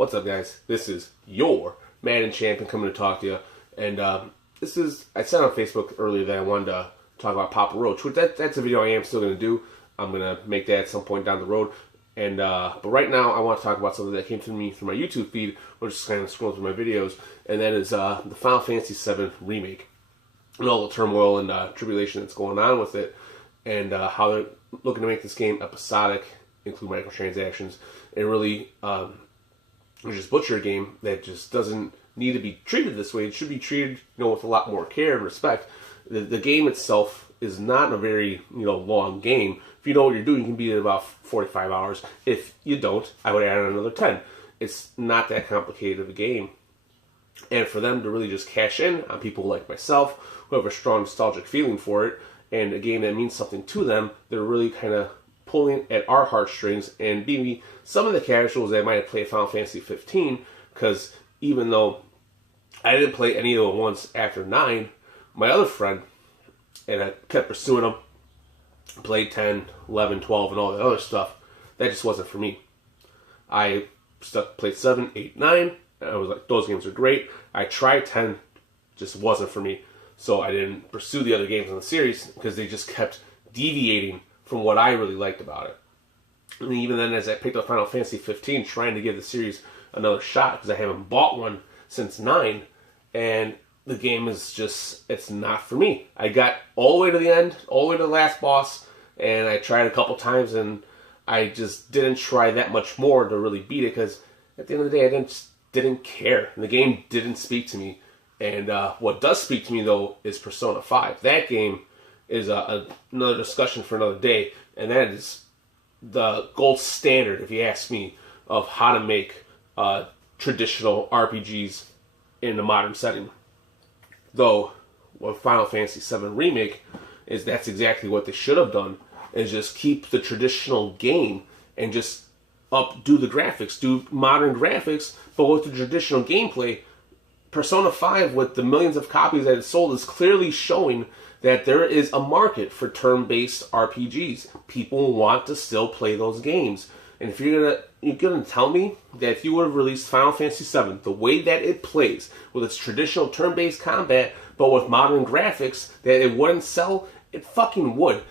What's up, guys? This is your Madden Champion coming to talk to you. And this is, I said on Facebook earlier that I wanted to talk about Papa Roach, which that's a video I am still going to do. I'm going to make that at some point down the road. And but right now, I want to talk about something that came to me through my YouTube feed, which is kind of scrolling through my videos, and that is the Final Fantasy VII Remake. And all the turmoil and tribulation that's going on with it, and how they're looking to make this game episodic, include microtransactions, and really just butcher a game that just doesn't need to be treated this way. It should be treated, with a lot more care and respect. The game itself is not a very, long game. If you know what you're doing, you can beat it in about 45 hours. If you don't, I would add another 10. It's not that complicated of a game. And for them to really just cash in on people like myself, who have a strong nostalgic feeling for it, and a game that means something to them, they're really kind of pulling at our heartstrings, and maybe some of the casuals that might have played Final Fantasy 15, because even though I didn't play any of the ones after 9, my other friend, and I kept pursuing them, played 10, 11, 12, and all the other stuff, that just wasn't for me. I played 7, 8, 9, and I was like, those games are great. I tried 10, just wasn't for me. So I didn't pursue the other games in the series, because they just kept deviating from what I really liked about it. And even then, as I picked up Final Fantasy 15, trying to give the series another shot, because I haven't bought one since 9, and the game is just, it's not for me. I got all the way to the end, all the way to the last boss, and I tried a couple times, and I just didn't try that much more to really beat it, because at the end of the day, I didn't care. And the game didn't speak to me. And what does speak to me, though, is Persona 5. That game is another discussion for another day, and that is the gold standard, if you ask me, of how to make traditional RPGs in a modern setting. Though, what Final Fantasy VII Remake is, that's exactly what they should have done, is just keep the traditional game and just do the graphics, do modern graphics, but with the traditional gameplay. Persona 5, with the millions of copies that it sold, is clearly showing that there is a market for turn-based RPGs. People want to still play those games. And if you're gonna tell me that if you would have released Final Fantasy VII the way that it plays, with its traditional turn-based combat, but with modern graphics, that it wouldn't sell, it fucking would.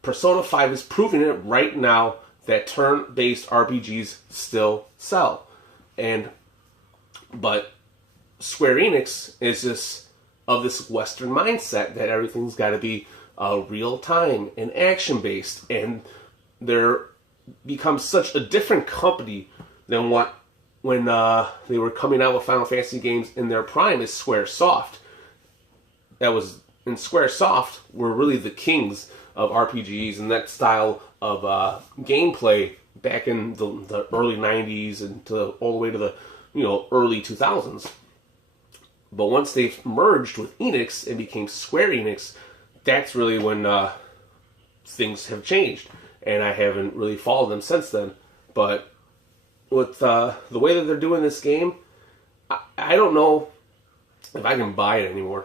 Persona 5 is proving it right now that turn-based RPGs still sell. But Square Enix is just of this Western mindset that everything's got to be real time and action based, and they're become such a different company than when they were coming out with Final Fantasy games in their prime is Squaresoft. Squaresoft were really the kings of RPGs and that style of gameplay back in the early 90s and all the way to the early 2000s. But once they've merged with Enix and became Square Enix, that's really when things have changed. And I haven't really followed them since then. But with the way that they're doing this game, I don't know if I can buy it anymore,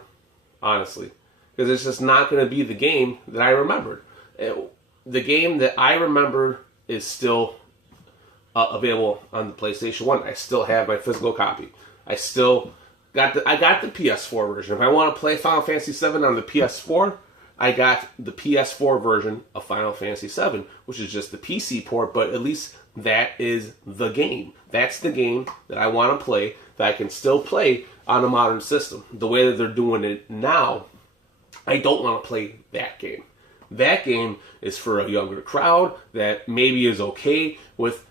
honestly. Because it's just not going to be the game that I remembered. The game that I remember is still available on the PlayStation 1. I still have my physical copy. I got the PS4 version. If I want to play Final Fantasy VII on the PS4, I got the PS4 version of Final Fantasy VII, which is just the PC port, but at least that is the game. That's the game that I want to play, that I can still play on a modern system. The way that they're doing it now, I don't want to play that game. That game is for a younger crowd that maybe is okay with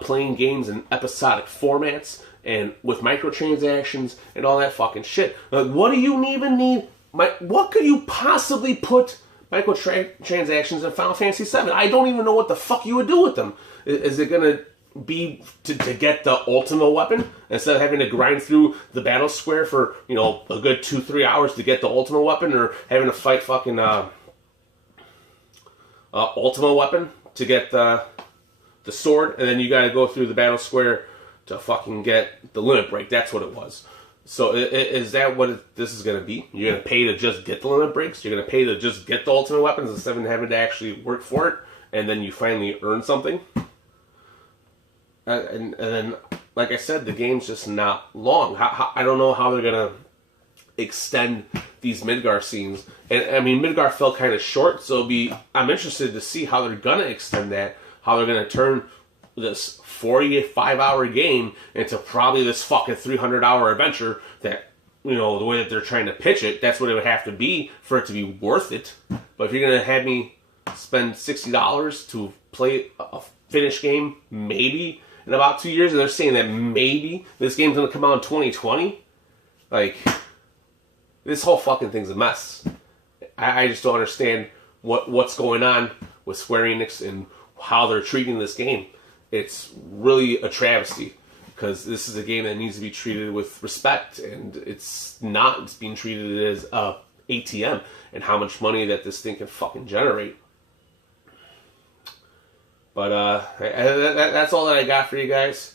playing games in episodic formats and with microtransactions and all that fucking shit. Like, what do you even need? What could you possibly put microtransactions in Final Fantasy VII? I don't even know what the fuck you would do with them. Is it going to be to get the ultimate weapon instead of having to grind through the battle square for a good 2-3 hours to get the ultimate weapon, or having to fight fucking ultimate weapon to get the sword, and then you got to go through the battle square to fucking get the limit break? That's what it was. So is that what this is going to be? You're going to pay to just get the limit breaks? You're going to pay to just get the ultimate weapons instead of having to actually work for it, and then you finally earn something? And then like I said, the game's just not long. I don't know how they're gonna extend these Midgar scenes. And I mean, Midgar fell kind of short, so I'm interested to see how they're gonna extend that. How they're gonna turn this 45-hour game into probably this fucking 300-hour adventure that, you know, the way that they're trying to pitch it, that's what it would have to be for it to be worth it. But if you're going to have me spend $60 to play a finished game, maybe in about 2 years, and they're saying that maybe this game's going to come out in 2020, like, this whole fucking thing's a mess. I just don't understand what's going on with Square Enix and how they're treating this game. It's really a travesty, because this is a game that needs to be treated with respect, and it's not. It's being treated as a ATM, and how much money that this thing can fucking generate. But that's all that I got for you guys.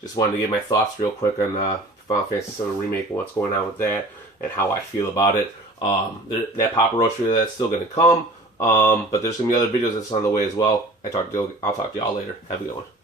Just wanted to give my thoughts real quick on Final Fantasy VII Remake and what's going on with that, and how I feel about it. That Papa Roach video, that's still going to come, but there's going to be other videos that's on the way as well. I'll talk to y'all later. Have a good one.